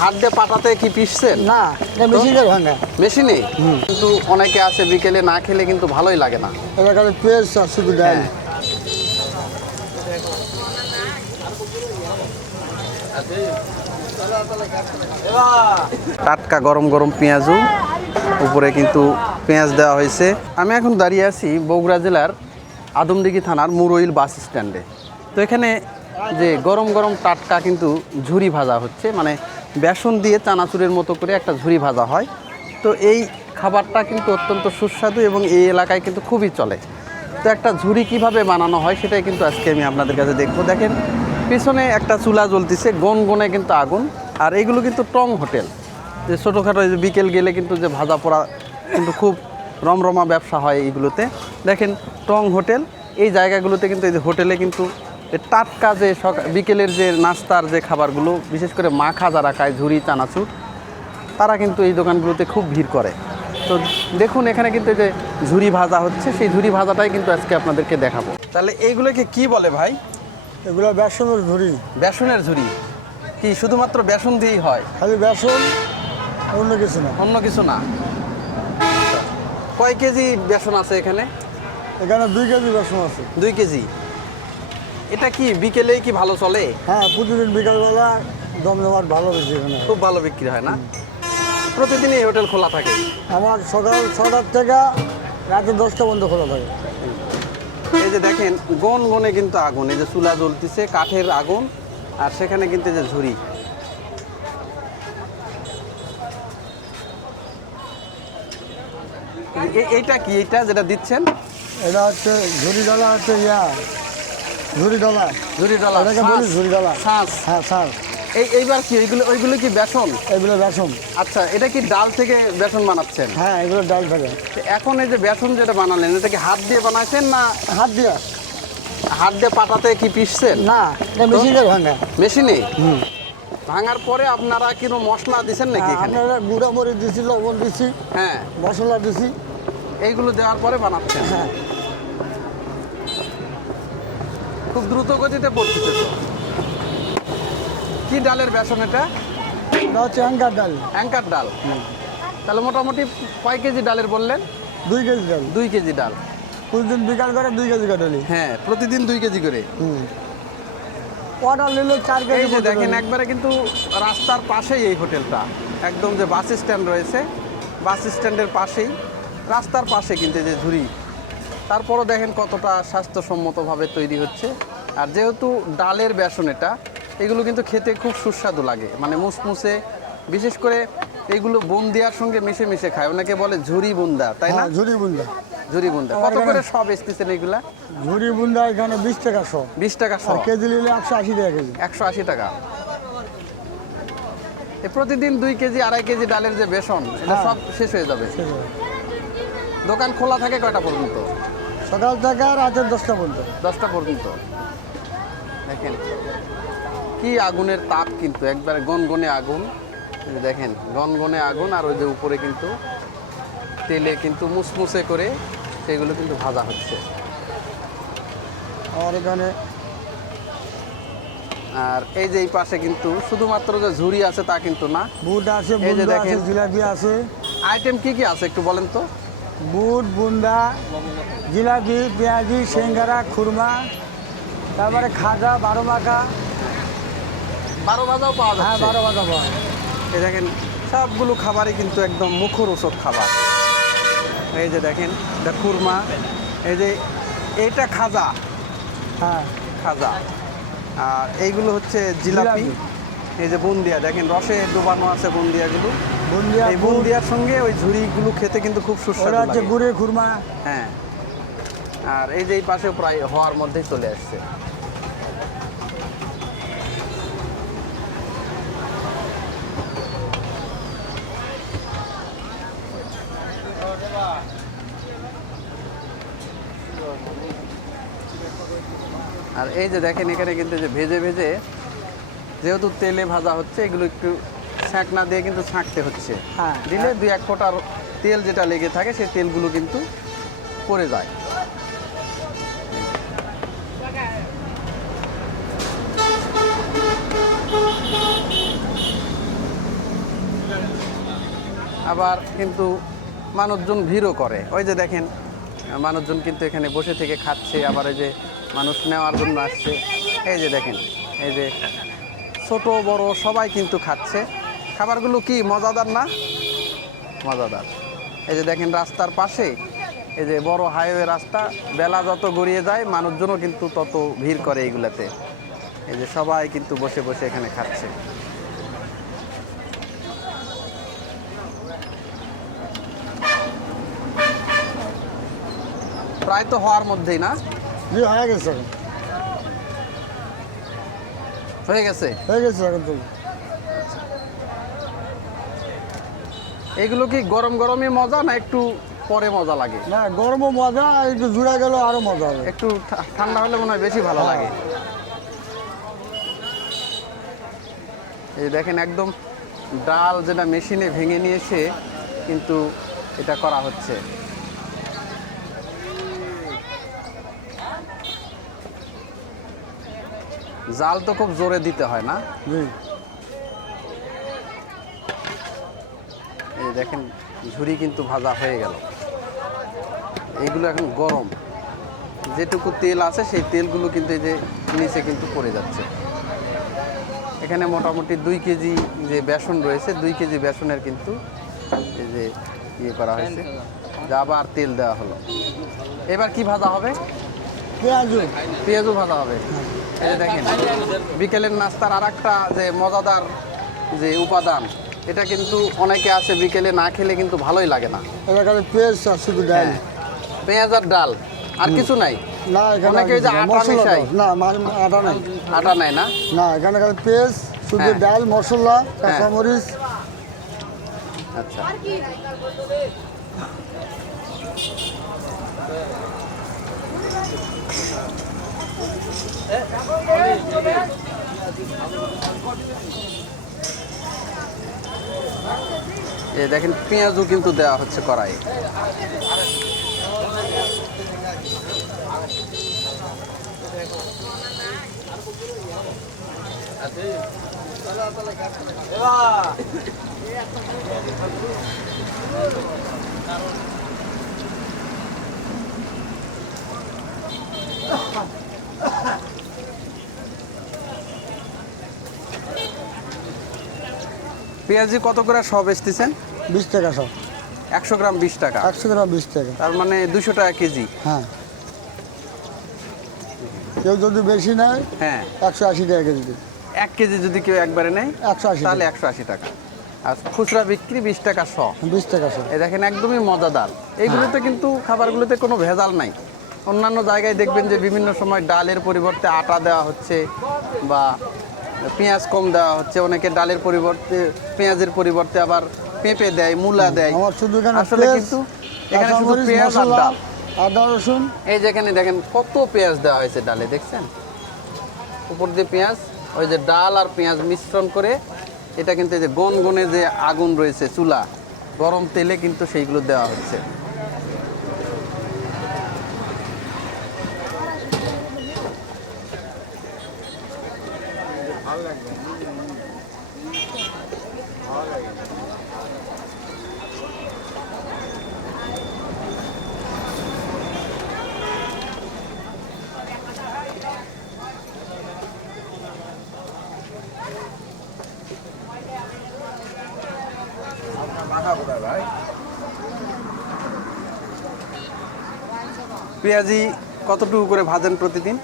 হাত দিয়ে পাটাতে কি পিষছেন? না, এটা মেশিনে ভাঙা। মেশিনে? কিন্তু অনেকে আছে বিকেলে না খেলে কিন্তু ভালোই লাগে না। এটা খালি পেঁয়াজ আর শুধু ডাল। হ্যাঁ। টাটকা গরম গরম পেঁয়াজু, উপরে কিন্তু পেঁয়াজ দেওয়া হয়েছে। আমি এখন দাঁড়িয়ে আছি বগুড়া জেলার আদমদিঘি থানার মুরইল বাস স্ট্যান্ডে। তো এখানে যে গরম গরম টাটকা কিন্তু ঝুরি ভাজা হচ্ছে, মানে বেসন দিয়ে চানাচুরের মতো করে একটা ঝুরি ভাজা হয়। তো এই খাবারটা কিন্তু অত্যন্ত সুস্বাদু এবং এই এলাকায় কিন্তু খুবই চলে। তো একটা ঝুরি কিভাবে বানানো হয় সেটাই কিন্তু আজকে আমি আপনাদের কাছে দেখবো। দেখেন পিছনে একটা চুলা জ্বলতেছে, গনগনে কিন্তু আগুন। আর এইগুলো কিন্তু টং হোটেল, যে ছোটোখাটো যে বিকেল গেলে কিন্তু যে ভাজা পোড়া কিন্তু খুব রমরমা ব্যবসা হয় এইগুলোতে। দেখেন টং হোটেল, এই জায়গাগুলোতে কিন্তু এই যে হোটেলে কিন্তু টাটকা যে বিকেলের যে নাস্তার যে খাবারগুলো, বিশেষ করে মাখা যারা খায় ঝুরি চানাচুর, তারা কিন্তু এই দোকানগুলোতে খুব ভিড় করে। তো দেখুন এখানে কিন্তু এই যে ঝুরি ভাজা হচ্ছে, সেই ঝুরি ভাজাটাই কিন্তু আজকে আপনাদেরকে দেখাবো। তাহলে এইগুলোকে কি বলে ভাই? এগুলো বেসনের ঝুড়ি। বেসনের ঝুরি? কি শুধুমাত্র বেসন দিয়েই হয়? খালি বেসন, অন্য কিছু না। অন্য কিছু না? কয় কেজি বেসন আছে এখানে? এখানে 2 কেজি বেসন আছে। 2 কেজি। এটা কি বিকেলেই কি ভালো চলে? হ্যাঁ, প্রতিদিন বিকালবেলা দমদমার ভালো বেশি এখানে। খুব ভালো বিক্রি হয় না? প্রতিদিন এই হোটেল খোলা থাকে? আমার সকাল 6টার থেকে রাতে 10টা পর্যন্ত খোলা থাকে। এই যে দেখেন গনগনে কিন্তু আগুন, এই যে চুলা জ্বলতেছে, কাঠের আগুন, আর সেখানে কিন্তু এই যে ঝুরি। এইটা কি, এইটা যেটা দিচ্ছেন? এটা হচ্ছে ঝুড়ি ডলা, হচ্ছে ঝুড়ি ডলা। ঝুরি ডলা? এটাকে বলি ঝুড়ি ডলা। শাঁস? হ্যাঁ, শাঁস। এইবার কি ওইগুলো কি বেসন? এগুলো বেসন। আচ্ছা, এটা কি ডাল থেকে বেসন বানাচ্ছেন? হ্যাঁ, এগুলো ডাল থাকে। এখন এই যে বেসন যেটা বানালেন, এটা কি হাত দিয়ে বানাইছেন না? হাত দিয়া। হাত দিয়ে পাটাতে কি পিষছেন? না, এটা মেশিনে ভাঙা। মেশিনে? ভাঙার পরে আপনারা কোনো মশলা দিচ্ছেন নাকি এখানে? আপনারা গুঁড়া মরিচ দিছি, লবণ দিছি, হ্যাঁ, মশলা দিছি। এইগুলো দেওয়ার পরে বানাচ্ছেন? হ্যাঁ। খুব দ্রুত গতিতে পড়তেছে তো। কি ডালের বেসন এটা? এটা হচ্ছে অ্যাঙ্কার ডাল। অ্যাঙ্কার ডাল? তাহলে মোটামুটি কয় কেজি ডালের বললেন? 2 কেজি ডাল। 2 কেজি ডাল। প্রতিদিন বিকাল করে 2 কেজি কাটালি। হ্যাঁ, প্রতিদিন 2 কেজি করে। অর্ডার নিলে 4 কেজি। এই যে দেখেন একবারে কিন্তু রাস্তার পাশেই এই হোটেলটা, একদম যে বাস স্ট্যান্ড রয়েছে, বাস স্ট্যান্ডের পাশেই, রাস্তার পাশে কিন্তু এই যে ঝুরি। তারপরও দেখেন কতটা স্বাস্থ্যসম্মতভাবে তৈরি হচ্ছে। আর যেহেতু ডালের বেসন এটা, এগুলো কিন্তু খেতে খুব সুস্বাদু লাগে, মানে মুসমুসে। বিশেষ করে এগুলো বুন্দিয়ার সঙ্গে মিশে মিশে খায়, অনেকে বলে ঝুরি বুন্দা, তাই না? ঝুড়ি বুন্দা। ঝুরি বুন্দা কত করে সব বেচতেছেন এগুলা? ঝুড়ি বুন্দা এখানে 20 টাকা শো। 20 টাকা আর সব? কেজি নিলে 180 টাকা কেজি। 180 টাকা। প্রতিদিন 2 কেজি 2.5 কেজি ডালের যে বেসন, এটা সব শেষ হয়ে যাবে। দোকান খোলা থাকে কয়টা পর্যন্ত? সকাল থেকে রাতে 10টা পর্যন্ত। 10টা পর্যন্ত। দেখেন কি আগুনের তাপ, কিন্তু একবারে গনগনে আগুন। এই যে দেখেন গনগনে আগুন, আর ওই যে উপরে কিন্তু তেলে কিন্তু মুসমুসে করে সেগুলো কিন্তু ভাজা হচ্ছে। আর এখানে আর এই যে এই পাশে কিন্তু শুধুমাত্র যে ঝুরি আছে তা কিন্তু না, বুট আছে, এই যে বুন্দা আছে, দেখেন জিলাপি আছে। আইটেম কি কি আছে একটু বলেন তো? বুট, বুন্দা, জিলাপি, পেঁয়াজি, সিঙ্গারা, খুরমা, তারপরে খাজা, 12 মাখা। 12 ভাজাও পাওয়া হ্যাঁ, যাচ্ছে? 12 মাখা পাওয়া যায়। এই দেখেন সবগুলো খাবারই কিন্তু একদম মুখরোচক খাবার। এই যে দেখেন এটা খুরমা, এই যে এইটা খাজা, হ্যাঁ, খাজা, আর এইগুলো হচ্ছে জিলাপি। এই যে বুন্দিয়া, দেখেন রসে ডোবানো আছে বুন্দিয়াগুলো। বুন্দিয়া, এই বুন্দিয়ার সঙ্গে ওই ঝুরিগুলো খেতে কিন্তু খুব সুস্বাদু ওরা হচ্ছে লাগে। গুড়ের খুরমা। হ্যাঁ, আর এই যে এই পাশে প্রায় হওয়ার মধ্যেই চলে আসছে। আর এই যে দেখেন এখানে কিন্তু যে ভেজে ভেজে, যেহেতু তেলে ভাজা হচ্ছে, এগুলো একটু ছাঁকনা দিয়ে কিন্তু ছাঁকতে হচ্ছে। হ্যাঁ, দিলে 2-1 ফোঁটার তেল যেটা লেগে থাকে সেই তেলগুলো কিন্তু পড়ে যায়। আবার কিন্তু মানুষজন ভিড়ও করে। ওই যে দেখেন মানুষজন কিন্তু এখানে বসে থেকে খাচ্ছে, আবার এই যে মানুষ নেওয়ার জন্য আসছে। এই যে দেখেন, এই যে ছোট বড় সবাই কিন্তু খাচ্ছে। খাবারগুলো কি মজাদার না? মজাদার। এই যে দেখেন রাস্তার পাশে এই যে বড় হাইওয়ে রাস্তা, বেলা যত গড়িয়ে যায় মানুষজনও কিন্তু তত ভিড় করে এইগুলাতে। এই যে সবাই কিন্তু বসে বসে এখানে খাচ্ছে। প্রায় তো হওয়ার মধ্যেই না? জি হয়ে গেছে এখন। হয়ে গেছে। হয়ে গেছে এখন তো। এগুলো কি গরম গরমই মজা না একটু পরে মজা লাগে? না গরমও মজা, একটু জুড়ে গেল আরো মজা হবে। একটু ঠান্ডা হলে মনে হয় বেশি ভালো হ্যাঁ। লাগে। এই দেখেন একদম ডাল যেটা মেশিনে ভেঙে নিয়ে এসে কিন্তু এটা করা হচ্ছে। জাল তো খুব জোরে দিতে হয় না? জি। এই দেখেন ঝুরি কিন্তু ভাজা হয়ে গেল। এইগুলো এখন গরম, যেটুকু তেল আছে সেই তেলগুলো কিন্তু এই যে নিচে কিন্তু পড়ে যাচ্ছে। এখানে মোটামুটি 2 কেজি যে বেসন রয়েছে, 2 কেজি বেসনের কিন্তু এই যে ইয়ে করা হয়েছে, যা আবার তেল দেওয়া হলো। এবার কি ভাজা হবে? পেঁয়াজু। পেঁয়াজও ভাজা হবে। এই যে দেখেন বিকেলের নাস্তার আর একটা যে মজাদার যে উপাদান, এটা কিন্তু অনেকে আছে বিকেলে না খেলে কিন্তু ভালোই লাগে না। এটা খালি পেঁয়াজ আর শুধু ডাল। হ্যাঁ, পেঁয়াজ আর ডাল, আর কিছু নাই। না এখানে অনেকে ওই যে আটা মশলা মিশায়। দাও। না আটা নাই। আটা নাই না? না এখানে খালি পেঁয়াজ শুধু হ্যাঁ। ডাল, মশলা, কাঁচামরিচ। আচ্ছা, এই দেখেন পেঁয়াজও কিন্তু দেওয়া হচ্ছে কড়াইয়ে। পেঁয়াজি কত করে সব বেচতেছেন? 20 টাকা সব। 100 গ্রাম 20 টাকা, 100 গ্রাম 20 টাকা। তার মানে 200 টাকা কেজি। হ্যাঁ, কেউ যদি বেশি নেয় হ্যাঁ, 180 টাকা কেজি দেবে। 1 কেজি যদি কেউ একবারে নেয় 180 তাহলে টাকা। 180 টাকা, আর খুচরা বিক্রি 20 টাকা শ। 20 টাকা সব। এই দেখেন একদমই মজাদার। এইগুলোতে কিন্তু খাবারগুলোতে কোনো ভেজাল নাই। অন্যান্য জায়গায় দেখবেন যে বিভিন্ন সময় ডালের পরিবর্তে আটা দেওয়া হচ্ছে বা পেঁয়াজ কম দেওয়া হচ্ছে, অনেকে ডালের পরিবর্তে পেঁয়াজের পরিবর্তে আবার পেঁপে দেয়, মূলা দেয়। আমার শুধু এখানে আসলে পেঁয়াজ, কিন্তু এখানে শুধু কাঁচামরিচ, পেঁয়াজ আর মশলা, ডাল। আদা রসুন। এই যেখানে দেখেন কত পেঁয়াজ দেওয়া হয়েছে ডালে, দেখছেন? উপর দিয়ে পেঁয়াজ, ওই যে ডাল আর পেঁয়াজ মিশ্রণ করে এটা কিন্তু এই যে গনগনে যে আগুন রয়েছে চুলা, গরম তেলে কিন্তু সেইগুলো দেওয়া হচ্ছে। পেঁয়াজি কতটুকু করে ভাজেন প্রতিদিন?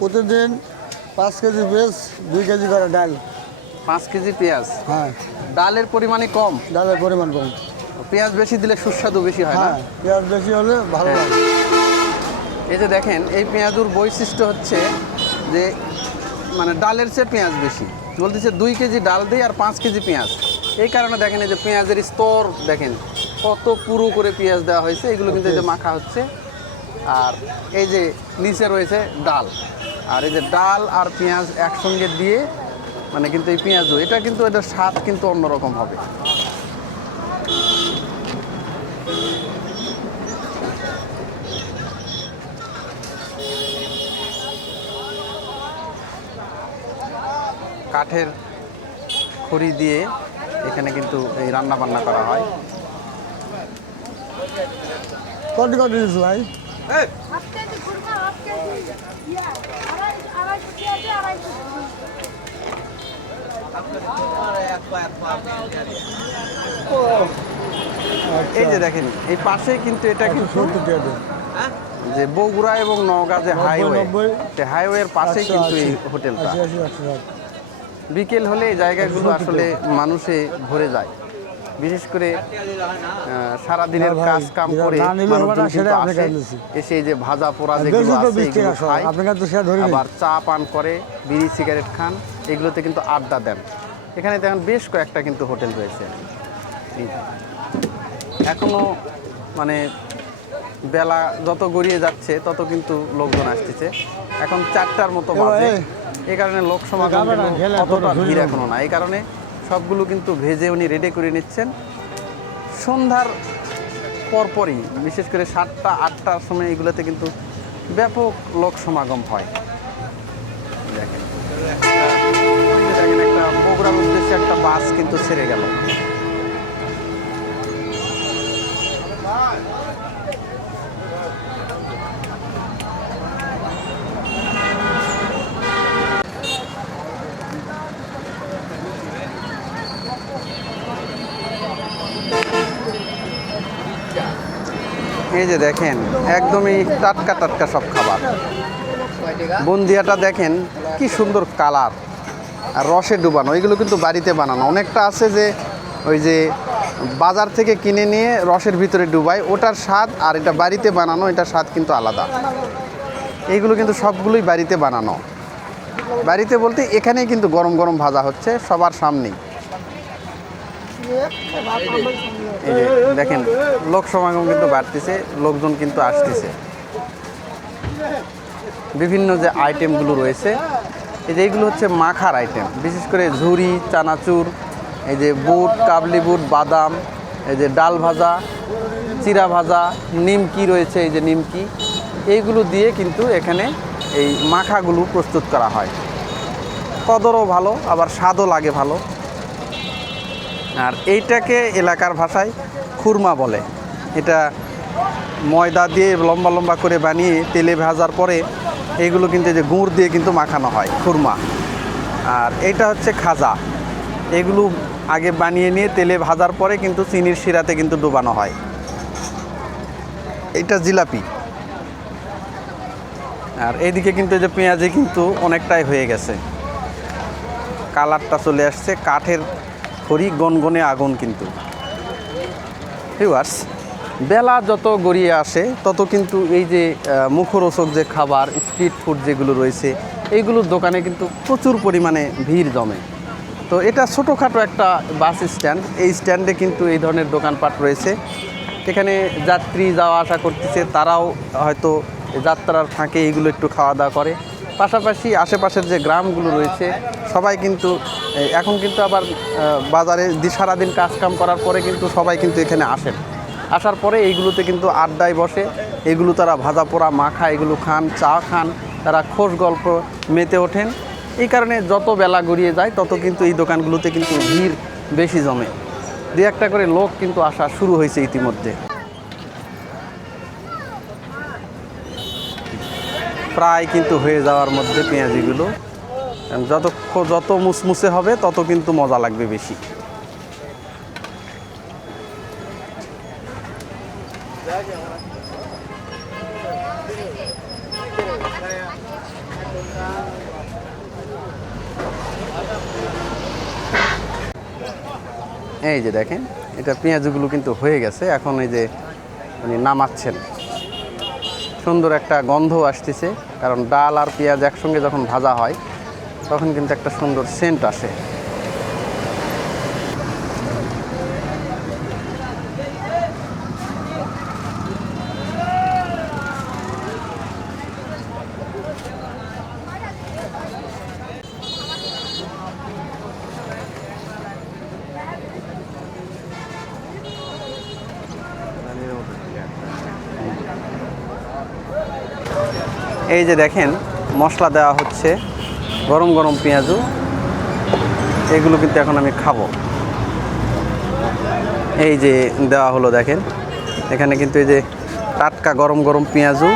প্রতিদিন 5 কেজি পেঁয়াজ, 2 কেজি করে ডাল। 5 কেজি পেঁয়াজ। হ্যাঁ, ডালের পরিমাণই কম, ডালের পরিমাণ কম। পেঁয়াজ বেশি দিলে সুস্বাদু বেশি হয় না? হ্যাঁ, পেঁয়াজ বেশি হলে ভালো হ্যাঁ। লাগে। এই যে দেখেন এই পেঁয়াজুর বৈশিষ্ট্য হচ্ছে যে মানে ডালের চেয়ে পেঁয়াজ বেশি। বলতেছে 2 কেজি ডাল দিই আর 5 কেজি পেঁয়াজ। এই কারণে দেখেন এই যে পেঁয়াজের স্তর দেখেন কত পুরো করে পেঁয়াজ দেওয়া হয়েছে। এগুলো কিন্তু এই যে মাখা হচ্ছে, আর এই যে নিচে রয়েছে ডাল, আর এই যে ডাল আর পেঁয়াজ একসঙ্গে দিয়ে মানে কিন্তু এই পেঁয়াজও এটা কিন্তু এটার স্বাদ কিন্তু অন্যরকম হবে। কাঠের খড়ি দিয়ে এখানে কিন্তু এই রান্না বান্না করা হয়। কত কত দিয়েছো ভাই? এই যে দেখেন এই পাশে কিন্তু এটা কিন্তু 70 টাকা দেন। যে বগুড়া এবং নওগাঁ যে হাইওয়ে, 90, সেই হাইওয়ের পাশেই আচ্ছা, কিন্তু এই আচ্ছা। হোটেলটা। 80 100 বিকেল হলে এই জায়গাগুলো 70 আসলে মানুষে ভরে যায়, বিশেষ করে সারাদিনের না ভাই, কাজ কাম যেটা করে না নিলে হবে মানুষজন না, কিন্তু সেটা আপনি আসে, খাইতেছি। এসে এই যে ভাজা পোড়া আর যেগুলো বেশি তো আছে 20 এগুলো টাকা সব। খায়, আপনার কাছে সেটা ধরে নিন। আবার চা পান করে, বিড়ি সিগারেট খান, এগুলোতে কিন্তু আড্ডা দেন। এখানে দেখেন বেশ কয়েকটা কিন্তু হোটেল রয়েছে। এখনো মানে বেলা যত গড়িয়ে যাচ্ছে তত কিন্তু লোকজন আসতেছে। এখন 4টার মতো বাজে, এই কারণে লোক সমাগম গাবে না, কিন্তু গেলে অতটা ধরে ভিড় নেবে। এখনো না। এই কারণে সবগুলো কিন্তু ভেজে উনি রেডি করে নিচ্ছেন। সন্ধ্যার পরপরই বিশেষ করে 7টা 8টার সময় এগুলোতে কিন্তু ব্যাপক লোক সমাগম হয়। দেখেন ওই যে দেখেন একটা বগুড়ার উদ্দেশ্যে একটা বাস কিন্তু ছেড়ে গেল। এই যে দেখেন একদমই টাটকা টাটকা সব খাবার। বুন্দিয়াটা দেখেন কি সুন্দর কালার, আর রসে ডুবানো। এগুলো কিন্তু বাড়িতে বানানো। অনেকটা আছে যে ওই যে বাজার থেকে কিনে নিয়ে রসের ভিতরে ডুবায়, ওটার স্বাদ আর এটা বাড়িতে বানানো, এটার স্বাদ কিন্তু আলাদা। এইগুলো কিন্তু সবগুলোই বাড়িতে বানানো। বাড়িতে বলতে এখানেই কিন্তু গরম গরম ভাজা হচ্ছে সবার সামনেই। এই যে দেখেন লোক সমাগম কিন্তু বাড়তেছে, লোকজন কিন্তু আসতেছে। বিভিন্ন যে আইটেমগুলো রয়েছে, এই যে এইগুলো হচ্ছে মাখার আইটেম, বিশেষ করে ঝুরি, চানাচুর, এই যে বুট, কাবলি বুট, বাদাম, এই যে ডাল ভাজা, চিরা ভাজা, নিমকি রয়েছে, এই যে নিমকি, এইগুলো দিয়ে কিন্তু এখানে এই মাখাগুলো প্রস্তুত করা হয়। কদরও ভালো, আবার স্বাদও লাগে ভালো। আর এইটাকে এলাকার ভাষায় খুরমা বলে। এটা ময়দা দিয়ে লম্বা লম্বা করে বানিয়ে তেলে ভাজার পরে এইগুলো কিন্তু এই যে গুড় দিয়ে কিন্তু মাখানো হয়, খুরমা। আর এইটা হচ্ছে খাজা। এগুলো আগে বানিয়ে নিয়ে তেলে ভাজার পরে কিন্তু চিনির শিরাতে কিন্তু ডুবানো হয়। এটা জিলাপি। আর এইদিকে কিন্তু এই যে পেঁয়াজি কিন্তু অনেকটাই হয়ে গেছে, কালারটা চলে আসছে, কাঠের খড়ি, গনগনে আগুন কিন্তু। ভিউয়ার্স, বেলা যত গড়িয়ে আসে তত কিন্তু এই যে মুখরোচক যে খাবার, স্ট্রিট ফুড যেগুলো রয়েছে, এইগুলোর দোকানে কিন্তু প্রচুর পরিমাণে ভিড় জমে। তো এটা ছোটোখাটো একটা বাস স্ট্যান্ড। এই স্ট্যান্ডে কিন্তু এই ধরনের দোকানপাট রয়েছে। এখানে যাত্রী যাওয়া আসা করতেছে, তারাও হয়তো যাত্রার ফাঁকে এইগুলো একটু খাওয়া দাওয়া করে। পাশাপাশি আশেপাশের যে গ্রামগুলো রয়েছে সবাই কিন্তু এখন কিন্তু আবার বাজারে সারাদিন কাজকাম করার পরে কিন্তু সবাই কিন্তু এখানে আসেন। আসার পরে এইগুলোতে কিন্তু আড্ডায় বসে, এগুলো তারা ভাজা পোড়া মাখা এগুলো খান, চা খান, তারা খোশ গল্প মেতে ওঠেন। এই কারণে যত বেলা গড়িয়ে যায় তত কিন্তু এই দোকানগুলোতে কিন্তু ভিড় বেশি জমে। দু একটা করে লোক কিন্তু আসা শুরু হয়েছে ইতিমধ্যে। প্রায় কিন্তু হয়ে যাওয়ার মধ্যে পেঁয়াজিগুলো। যত মুসমুসে হবে তত কিন্তু মজা লাগবে বেশি। এই যে দেখেন এটা পেঁয়াজগুলো কিন্তু হয়ে গেছে, এখন এই যে উনি নামাচ্ছেন। সুন্দর একটা গন্ধ আসতেছে, কারণ ডাল আর পেঁয়াজ একসঙ্গে যখন ভাজা হয় তখন কিন্তু একটা সুন্দর সেন্ট আসে। এই যে দেখেন মশলা দেওয়া হচ্ছে, গরম গরম পেঁয়াজু, এগুলো কিন্তু এখন আমি খাবো। এই যে দেওয়া হলো দেখেন, এখানে কিন্তু এই যে টাটকা গরম গরম পেঁয়াজু,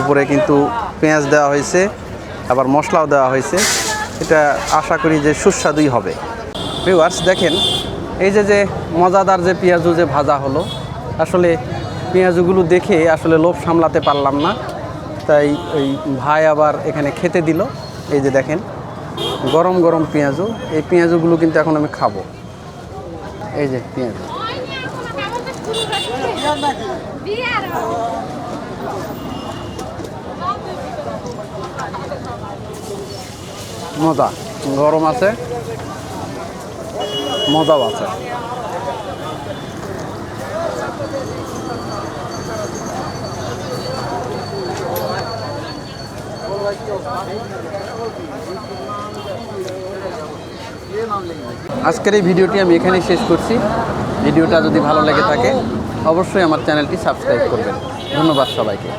উপরে কিন্তু পেঁয়াজ দেওয়া হয়েছে, আবার মশলাও দেওয়া হয়েছে। এটা আশা করি যে সুস্বাদুই হবে। ভিউয়ার্স দেখেন, এই যে মজাদার যে পেঁয়াজু যে ভাজা হলো, আসলে পেঁয়াজুগুলো দেখে আসলে লোভ সামলাতে পারলাম না, তাই ওই ভাই আবার এখানে খেতে দিল। এই যে দেখেন গরম গরম পেঁয়াজু, এই পেঁয়াজুগুলো কিন্তু এখন আমি খাবো। এই যে পেঁয়াজ, মজা, গরম আছে, মজাও আছে। আজকের এই ভিডিওটি আমি এখানেই শেষ করছি। ভিডিওটা যদি ভালো লেগে থাকে অবশ্যই আমার চ্যানেলটি সাবস্ক্রাইব করবেন। ধন্যবাদ সবাইকে।